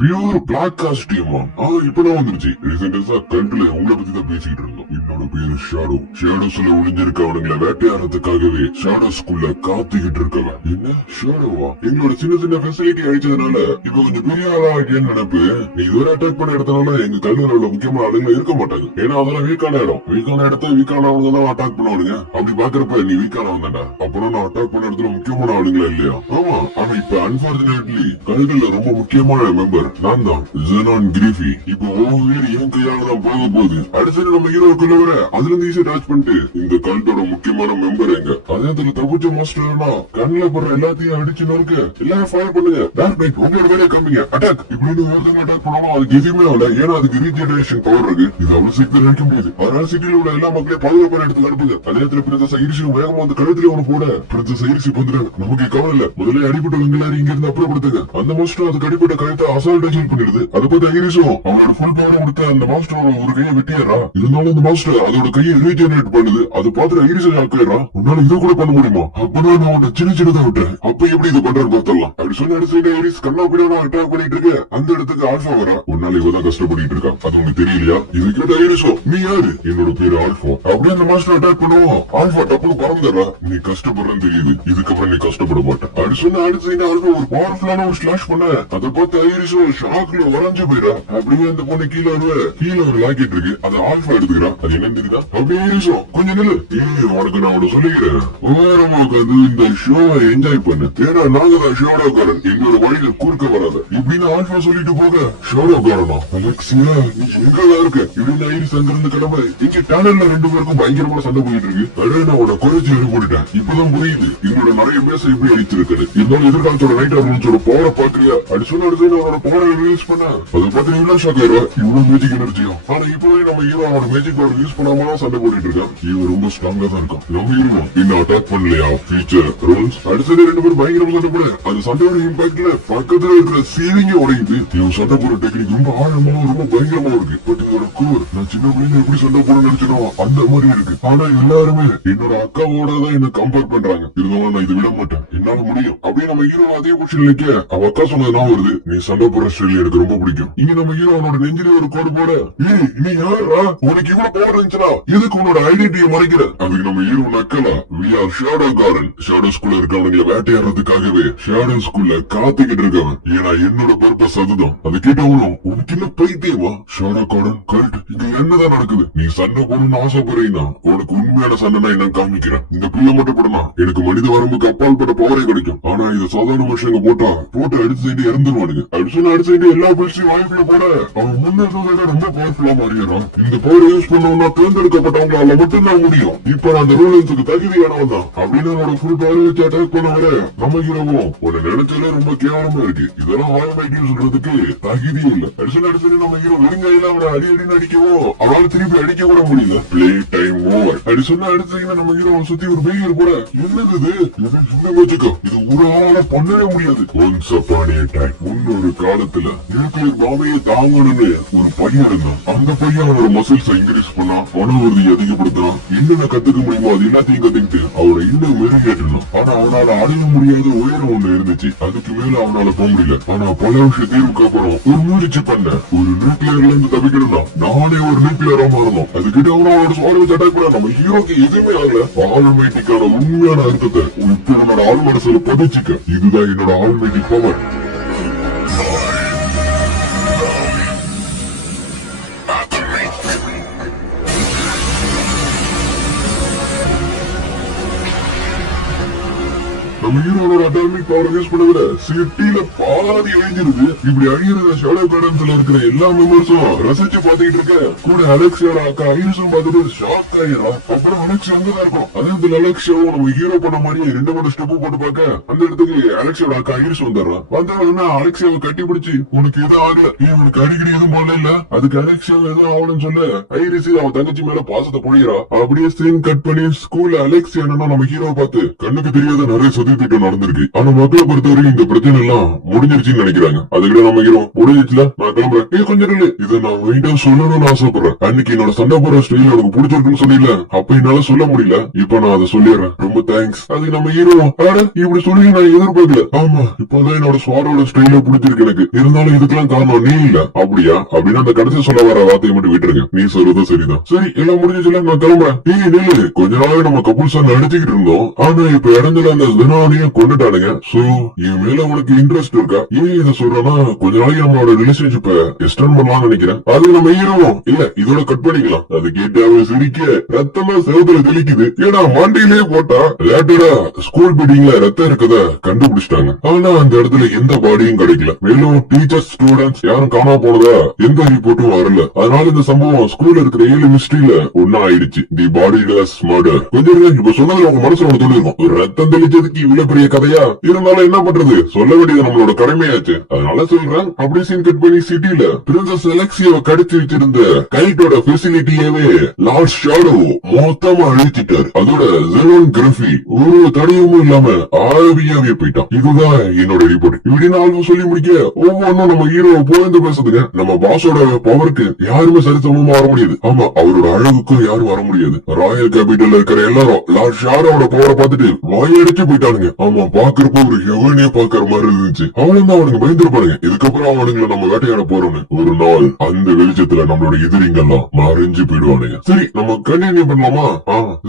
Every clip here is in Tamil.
Pure black காஸ்டியூமா? இப்பதான் வந்துருச்சு. ரீசெண்டா கண்ட்ல உங்களை பத்தி தான் பேசிட்டு இருந்தோம். என்னோட பேரு ஷாடோ. ஷாடோஸ்ல ஒளிஞ்சிருக்கவனுங்களை வேட்டையாடுறதுக்காகவே ஷாடோஸ்குள்ள காத்துக்கிட்டு இருக்கவன். என்ன ஷாடோவா? எங்களோட சின்ன சின்ன ஃபெசிலிட்டி அழிச்சதுனால இப்ப கொஞ்சம் பெரிய ஆளா இருக்கேன்னு நினைப்பு. நீ இதுவரை அட்டாக் பண்ண இடத்துனால எங்க கல்லூரில உள்ள முக்கியமான ஆளுங்க இருக்க மாட்டாங்க. ஏன்னா அதெல்லாம் வீக்கான இடம். வீக்கான இடத்த வீக்கானவங்க தான் அட்டாக் பண்ணுவானுங்க. அப்படி பாக்குறப்ப நீ வீக்கானவன் தான்டா. அப்புறம் நான் அட்டாக் பண்ண இடத்துல முக்கியமான ஆளுங்களா இல்லையா? ஆமா. ஆனா இப்ப அன்பார்ச்சுனேட்லி கல்வில ரொம்ப முக்கியமான மெம்பர் நான் தான், ஜெனான் கிரீஃபி. இப்போ உயிர் என் கையால தான் போக போகுது. அடுத்து நம்ம ஹீரோக்குள்ள வர அதுல இருந்து ஈஸியா டாச் பண்ணிட்டு இந்த கல்ட்டோட முக்கியமான மெம்பர் எங்க அதே தப்புச்ச மாஸ்டர்னா கண்ணில் படுற எல்லாத்தையும் அடிச்சு நோருக்கு எல்லாரும் ஃபயர் பண்ணுங்க. டார்க் நைட் உங்களோட வேலையை கம்மிங்க. அட்டாக் இப்படின்னு ஒருத்தங்க அட்டாக் பண்ணாலும் அதுக்கு எதுவுமே ஆகல. ஏன்னா அதுக்கு ரீஜெனரேஷன் பவர் இருக்கு. இது அவ்வளவு சீக்கிரம் நினைக்க முடியாது. அதனால சிட்டியில உள்ள எல்லா மக்களையும் பாதுகாப்பான இடத்துக்கு அனுப்புங்க. அதே நேரத்தில் பிரின்சஸ் ஐரிஷும் வேகமா அந்த கழுத்துல ஒண்ணு போட பிரின்சஸ் ஐரிஷ் வந்துட்டாங்க. நமக்கு கவலை இல்ல. முதல்ல அடிப்பட்டவங்க எல்லாரும் இங்க இருந்து அப்புறப்படுத்துங்க. அந்த மாஸ்டர் அதுக்கு அடிப்பட்ட கழுத்தை அசால்ட்டா ஹீல் பண்ணிடுது. அதை பார்த்து ஐரிஷும் அவனோட ஃபுல் பவர் கொடுத்த அந்த மாஸ்டரோட ஒரு கையை வெட்டிடுறா. இருந்தாலும் அந்த மாஸ்டர் அதோட கையை ரீஜெனரேட் பண்ணுது. அதை பார்த்து ஐரிஷ் ஆக்கிடுறா. உன்னால இது கூட பண்ண முடியுமா? அப்பதான் நான் உன்னை சின்ன சின்னதா விட்டேன். அப்ப எப்படி இது பண்றாரு பார்த்தலாம். அப்படி சொன்ன இடத்துல ஐரிஷ் கண்ணா பிடியா அட்டாக் பண்ணிட்டு இருக்கு. அந்த இடத்துக்கு ஆல்பா வரா. உன்னால இவதான் கஷ்டப்பட்டு இருக்கா. அது உனக்கு தெரியலையா? இது கேட்ட ஐரிஷோ நீ யாரு? என்னோட பேரு ஆல்பா. அப்படியே அந்த மாஸ்டர் அட்டாக் பண்ணுவோம். ஆல்பா டப்புனு பறந்துடுறா. நீ கஷ்டப்படுறன்னு தெரியுது. இதுக்கப்புறம் நீ கஷ்டப்பட மாட்டேன். அப்படி சொன்ன அடுத்து ஆல்பா ஒரு பவர்ஃபுல்லான ஒரு ஸ்லாஷ் பண்ண அதை பார்த்து ஐரிஷோ ஷாக்ல வரைஞ்சு போயிடா. அப்படியே அந்த பொண்ணு கீழே ஒரு லாக்கெட் இருக்கு. அதை ஆல்பா எடுத்துக்கிறா. அது என்னன்னு தெரியுதா? அப்படியே ஐரிஷோ கொஞ்சம் நில்லு. உனக்கு நான் உனக்கு சொல்லிக்கிறேன். ஓரமா உட்காந்து இந்த ஷோவை என்ஜாய் பண்ணு. ஏன்னா நாங்க தான் ஷோடோக்காரன். எங்களோட வழியில குறுக்க வராது இப்படின்னு ஆல்பா சொல்லிட்டு போக ஷோடோக்காரனா அலெக்சியா நீ எங்கதான் இருக்க? இப்படின்னு ஐரிஸ் அங்கிருந்து கிளம்ப இங்க டேனல்ல ரெண்டு பேருக்கும் பயங்கரமான சண்டை போயிட்டு இருக்கு. அடே நான் உன குறைச்சி எழுதி போட்டுட்டேன். இப்பதான் புரியுது என்னோட நிறைய பேச இப்படி அழிச்சிருக்குது. இருந்தாலும் எதிர்காலத்தோட நைட் ஆர்மன்ஸோட பவரை பாக்குறியா? அடி சொன்ன அடுத்து அவனோட பவரை ரிலீஸ் பண்ண அதை பார்த்து இவ்வளவு ஷாக் ஆயிடுவா. இவ்வளவு மேஜிக் எனர்ஜியும். ஆனா இப்பவே நம்ம ஹீரோ அவனோட மேஜிக் பவர் யூஸ் பண்ணாம தான் சண்டை போட்டுட்டு இருக்கான். இவன் ரொம்ப ஸ்ட்ராங்கா தான் இருக்கான். நம்ம ஹீரோ இன்னும் அட்டாக் பண்ணலையா? ஃபியூச்சர் ரூல்ஸ் அடுத்தது ரெண்டு பேரும் பயங்கரமா சண்டை போட அந்த சண்டையோட இம்பாக்ட்ல பக்கத்துல இருக்கிற சீலிங்கே உடையுது. இவன் சண்டை போடுற டெக்னிக் ரொம்ப ஆழமாவும் ரொம்ப பயங்கரமா இருக்கு. பட் இதோட கூர் நான் சின்ன பிள்ளைங்க எப்படி சண்டை போட நினைச்சனோ அந்த மாதிரி இருக்கு. ஆனா எல்லாருமே என்னோட அக்காவோட தான் என்ன கம்பேர் பண்றாங்க. இருந்தாலும் நான் இதை விட மாட்டேன். என்னால முடியும். அப்படியே நம்ம ஹீரோ அதே பொசிஷன்ல நிக்க அவ அக்கா சொன்னதுதான் வருது. நீ சண்டை போடுற ஸ்டைல் எனக்கு ரொம்ப பிடிக்கும். இங்க நம்ம ஹீரோ அவனோட நெஞ்சில ஒரு கோடு போட ஏய் நீ யாரா? உனக்கு இவ்வளவு பவர் இருந்துச்சுனா எதுக்கு உன்னோட ஐடென்டிட்டியை மறைக்கிற? அதுக்கு நம்ம ஹீரோ நக்கலா we are ஷாடோ காரன். ஷாடோஸ்குள்ள இருக்கவங்களை வேட்டையாடுறதுக்காகவே ஷாடோஸ்குள்ள காத்துக்கிட்டு இருக்கவன். ஏன்னா என்னோட பர்பஸ் அதுதான். அது கேட்டவனும் உனக்கு என்ன பைத்தியமா? ஷாடோ காரன் கல்ட் இங்க என்னதான் நடக்குது? நீ சண்டை போடணும்னு ஆசைப்படுறீங்கன்னா உனக்கு உண்மையான சண்டை என்ன காமிக்கிறேன். இந்த பிள்ளை மட்டும் படமா எனக்கு மனித வரம்புக்கு அப்பால் பட்ட பவரே கிடைக்கும். ஆனா இதை சாதாரண மனுஷங்க போட்டு அடிச்சு சைடு இறந்துருவானுங்க. அடிச்சு அடிச்சு சைடு எல்லா பிள்ளையும் வாய்ப்புல போட அவன் முன்னேறத ரொம்ப பவர்ஃபுல்லா மாறிடுறான். இந்த பவர் யூஸ் பண்ணவனா தேர்ந்தெடுக்கப்பட்டவங்களால மட்டும்தான் முடியும். இப்ப அந்த ரூலன்ஸுக்கு தகுதியானவன் தான். அப்படின்னு அவனோட ஃபுல் பவர் வச்சு அட்டாக் பண்ண வர நம்ம ஹீரோவும் உன்னை நினைச்சாலே ரொம்ப கேவலமா இருக்கு. இதெல்லாம் வாய்மைக்கு சொல்றதுக்கு தகுதியும் இல்ல. அடிச்சு நம்ம ஹீரோ வெறுங்கையில அவனை அடின்னு அடிக்கவோ அவனால திருப்பி அடிக்க கூட முடியல. Play time over. அப்படி சொன்னா அடுத்து நம்ம ஹீரோ சுத்தி ஒரு பெயிர் கூட என்னது வச்சுக்கோ இது ஒரு ஆள பண்ணவே முடியாது. ஒன்ஸ் அப்பான் எ டைம் முன்னொரு காலத்துல நியூக்ளியர் பாம்பையை தாங்கணும்னு ஒரு பையன் இருந்தான். அந்த பையன் அவனோட மசில்ஸ் இன்க்ரீஸ் பண்ணா பண உறுதியை அதிகப்படுத்தினான். என்னென்ன கத்துக்க முடியுமோ அது எல்லாத்தையும் கத்துக்கிட்டு அவனை இன்னும் மெருகேற்றணும். ஆனா அவனால அடைய முடியாத உயரம் ஒண்ணு இருந்துச்சு. அதுக்கு மேல அவனால போக முடியல. ஆனா பல வருஷம் தீர்வுக்கு அப்புறம் ஒரு முயற்சி பண்ண ஒரு நியூக்ளியர்ல இருந்து தப்பிக்கணும்னா நானே ஒரு நியூக்ளியரா மாறணும். அதுக்கிட்ட அவனோட சோழ வச்சு அட்டாக் பண்ண நம்ம ஹீரோக்கு எதுவுமே ஆகல. ஆல்மைட்டிக்கான உண்மையான அர்த்தத்தை இப்ப என்னோட ஆள் மனசுல பதிச்சுக்க. இதுதான் என்னோட ஆல்மைட்டிக் பவர். நம்ம ஹீரோட அட்டாமிக் பவர் யூஸ் பண்ண சிட்டில பாதி அழிஞ்சிருது. இப்படி அழியிறத ஷாடோ கார்டன்ஸ்ல இருக்கிற எல்லா மெம்பர்ஸும் ரசிச்சு பாத்துக்கிட்டு இருக்க. கூட அலெக்சியோட அக்கா ஐரிஸும் பார்த்துட்டு ஷாக் ஆயிடும். அப்புறம் அலெக்சி அங்கதான் இருக்கும். அதே அலெக்சியாவும் நம்ம ஹீரோ பண்ண மாதிரியே 2 ஸ்டெப் போட்டு பார்க்க அந்த இடத்துக்கு அலெக்சியோட அக்கா ஐரிஸ் வந்துடுறான். வந்தவன்னா அலெக்சியாவை கட்டி பிடிச்சி உனக்கு எதுவும் ஆகல, உனக்கு அடிக்கடி எதுவும் பண்ணல இல்ல, அதுக்கு அலெக்சியாவை எதுவும் ஆகணும்னு சொல்ல ஐரிஸ் அவன் தங்கச்சி மேல பாசத்தை பொழியறா. அப்படியே ஸ்கிரீன் கட் பண்ணி ஸ்கூல்ல அலெக்சியா நம்ம ஹீரோவை பார்த்து கண்ணுக்கு தெரியாத நிறைய சதி கான்ஃபிளிக்ட் நடந்திருக்கு. ஆனா மக்களை பொறுத்தவரைக்கும் இந்த பிரச்சனை எல்லாம் முடிஞ்சிருச்சுன்னு நினைக்கிறாங்க. அதுக்கிட்ட நம்ம ஹீரோ முடிஞ்சிச்சுல நான் கிளம்புறேன். கொஞ்சம் இல்லை இதை நான் வெயிட்டா சொல்லணும்னு ஆசைப்படுறேன். அன்னைக்கு என்னோட சண்டை போற ஸ்டைல் எனக்கு பிடிச்சிருக்குன்னு சொல்லல, அப்ப என்னால சொல்ல முடியல. இப்ப நான் அதை சொல்லிடுறேன். ரொம்ப தேங்க்ஸ். அது நம்ம ஹீரோ இப்படி சொல்லி நான் எதிர்பார்க்கல. ஆமா இப்பதான் என்னோட ஸ்வாரோட ஸ்டைல பிடிச்சிருக்கு எனக்கு. இருந்தாலும் இதுக்கெல்லாம் காரணம் நீ இல்ல. அப்படியா அப்படின்னு அந்த கடைசி சொல்ல வர வார்த்தையை மட்டும் விட்டுருங்க. நீ சொல்றதும் சரிதான். சரி எல்லாம் முடிஞ்சிச்சுல நான் கிளம்புறேன். நில்லு கொஞ்ச நாள் நம்ம கப்புள்ஸா நடிச்சுக்கிட்டு இருந்தோம். ஆனா இப்ப இடத்துல அந்த தினாவையும் கொண்டுட்டானுங்க. சோ என் மேல உனக்கு இன்ட்ரெஸ்ட் இருக்கா? ஏன் இதை சொல்றேன்னா கொஞ்ச நாளைக்கு நம்மளோட ரிலேஷன்ஷிப்ப எக்ஸ்டெண்ட் பண்ணலாம்னு நினைக்கிறேன். அது நம்ம ஹீரோ இல்ல இதோட கட் பண்ணிக்கலாம். அது கேட்டு அவன் சிரிக்க ரத்தமா செவத்துல தெளிக்குது. ஏன்னா மாண்டியிலே போட்டா லேட்டரா ஸ்கூல் பில்டிங்ல ரத்தம் இருக்கத கண்டுபிடிச்சிட்டாங்க. ஆனா அந்த இடத்துல எந்த பாடியும் கிடைக்கல. மேலும் டீச்சர்ஸ் ஸ்டூடெண்ட்ஸ் யாரும் காணாம போனதா எந்த ரிப்போர்ட்டும் வரல. அதனால இந்த சம்பவம் ஸ்கூல்ல இருக்கிற 7 மிஸ்ட்ரியில ஒன்னா ஆயிடுச்சு. தி பாடிலெஸ் மர்டர். கொஞ்சம் இப்ப சொன்னதுல உங்க மனசுல ஒண்ணு சொல்லிருக்கும். ரத்தம் தெளிச்சதுக்கு இவ்வளவு பெரிய கதையா? இருந்தாலும் என்ன பண்றது, சொல்ல வேண்டியது நம்மளோட கடமையாச்சு. அதனால சொல்றேன். அப்படி சீன் கட் பண்ணி சிட்டில பிரின்சஸ் அலெக்சியாவை கடிச்சு வச்சிருந்த கைட்டோட ஃபெசிலிட்டியவே லார்ட் ஷாடோ மொத்தமா அழிச்சிட்டாரு. அதோட ஜெரோன் கிரஃபி ஒரு தடையமும் இல்லாம ஆவியாவே போயிட்டான். இதுதான் என்னோட ரிப்போர்ட். இப்படின்னு ஆல்வம் சொல்லி முடிக்க ஒவ்வொன்னும் நம்ம ஹீரோ போயிருந்து பேசுதுங்க. நம்ம பாஸோட பவருக்கு யாருமே சரிசமமா வர முடியாது. ஆமா அவரோட அழகுக்கும் யாரும் வர முடியாது. ராயல் கேபிட்டல்ல இருக்கிற எல்லாரும் லார்ட் ஷாடோட பவரை பார்த்துட்டு வாயடிச்சு போயிட்டானுங்க. ஆமா பாக்குறப்ப ஒரு ஹெவனே பாக்குற மாதிரி இருந்துச்சு. அவனும் தான் அவனுக்கு பயந்துருப்பானுங்க. இதுக்கப்புறம் அவனுங்களை நம்ம வேட்டையாட போறோம்னு. ஒரு நாள் அந்த வெளிச்சத்துல நம்மளோட எதிரிங்கெல்லாம் மறைஞ்சு போயிடுவானுங்க. சரி நம்ம கண்டினியூ பண்ணலாமா?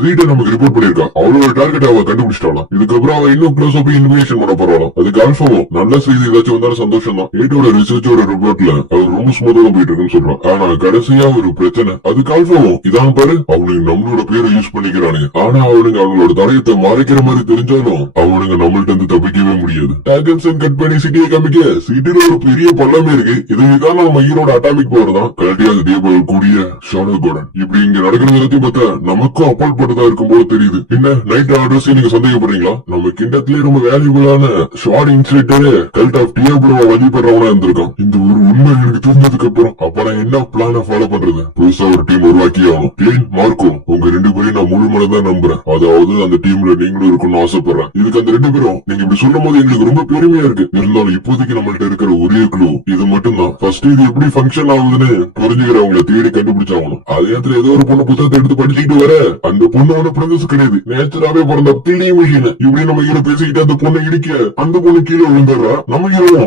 ரீட நமக்கு ரிப்போர்ட் பண்ணிருக்கா. அவளோட டார்கெட் அவ கண்டுபிடிச்சிட்டாலாம். இதுக்கப்புறம் அவ இன்னும் க்ளோஸ் அப் இன்வெஸ்டிகேஷன் பண்ண போறாளாம். அதுக்கு ஆல்பாவும் நல்ல செய்தி ஏதாச்சும் வந்தாலும் சந்தோஷம் தான். ஏட்டோட ரிசர்ச்சோட ரிப்போர்ட்ல அவர் ரொம்ப ஸ்மூத்தா தான் போயிட்டு இருக்குன்னு சொல்றான். ஆனா கடைசியா ஒரு பிரச்சனை. அதுக்கு ஆல்பாவும் இதான் பாரு அவனுக்கு நம்மளோட பேரை யூஸ் பண்ணிக்கிறானுங்க. ஆனா அவனுங்க அவங்களோட தடயத்தை மறைக்கிற மாதிரி தெரிஞ்சாலும் அவனுங்க நம்மள்ட்ட இருந்து தப்பிக்கவே முடியாது. டாகன்சன் கட் பண்ணி சிட்டியை காமிக்க சிட்டில ஒரு பெரிய பள்ளமே இருக்கு. இதுதான் நம்ம ஹீரோட அட்டாமிக் பவர் தான். கரெக்டியாக தீபாவளி கூடிய ஷாடோ கார்டன். இப்படி இங்க நடக்கிறது எல்லாத்தையும் பார்த்தா நமக்கும் அப்பால் பட்டதா இருக்கும் போது தெரியுது. என்ன நைட் ஆர்டர்ஸ் நீங்க சந்தேகப்படுறீங்களா? நம்ம கிண்டத்திலே ரொம்ப வேல்யூபிளான ஷார்ட் இன்சிடென்டே கல்ட் ஆஃப் டியாப்ரோவை வழிபடுறவனா இருந்திருக்கான். இந்த ஒரு உண்மை எனக்கு தெரிஞ்சதுக்கு அப்புறம் அப்ப நான் என்ன பிளான ஃபாலோ பண்றது? புதுசா ஒரு டீம் உருவாக்கி ஆகணும். கிளீன் மார்க்கோ உங்க 2 பேரையும் நான் முழு மனதா நம்புறேன். அதாவது அந்த டீம்ல நீங்களும் இருக்கணும்னு ஆசைப்படுறேன். இதுக்கு அந்த 2 பேரும் நீங்க இப்படி சொல்லும் போது எங்களுக்கு ரொம்ப பெருமையா இருக்கு. இருந்தாலும் இப்போதைக்கு நம்மள்ட்ட இருக்கிற ஒரே க்ளூ இது மட்டும் தான். ஃபர்ஸ்ட் இது எப்படி ஃபங்க்ஷன் ஆகுதுன்னு புரிஞ்சுக்கிறவங்களை தேடி கண்டுபிடிச்சாகணும். அதே நேரத்துல ஏதோ ஒரு பொண்ணு புத்தகத்தை எடுத்து படிச்சுக்கிட்டு வர அந்த பொண்ணோட பிரின்சஸ் கிடையாது. நேச்சராவே பிறந்த கிளி மிஷின். இப்படி நம்ம ஹீரோ பேசிக்கிட்டு அந்த பொண்ணை இடிக்க அந்த பொண்ணு கீழே விழுந்துடுறா. நம்ம ஹீரோ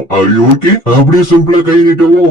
ஓகே அப்படியே சிம்பிளா கை நீட்டவும்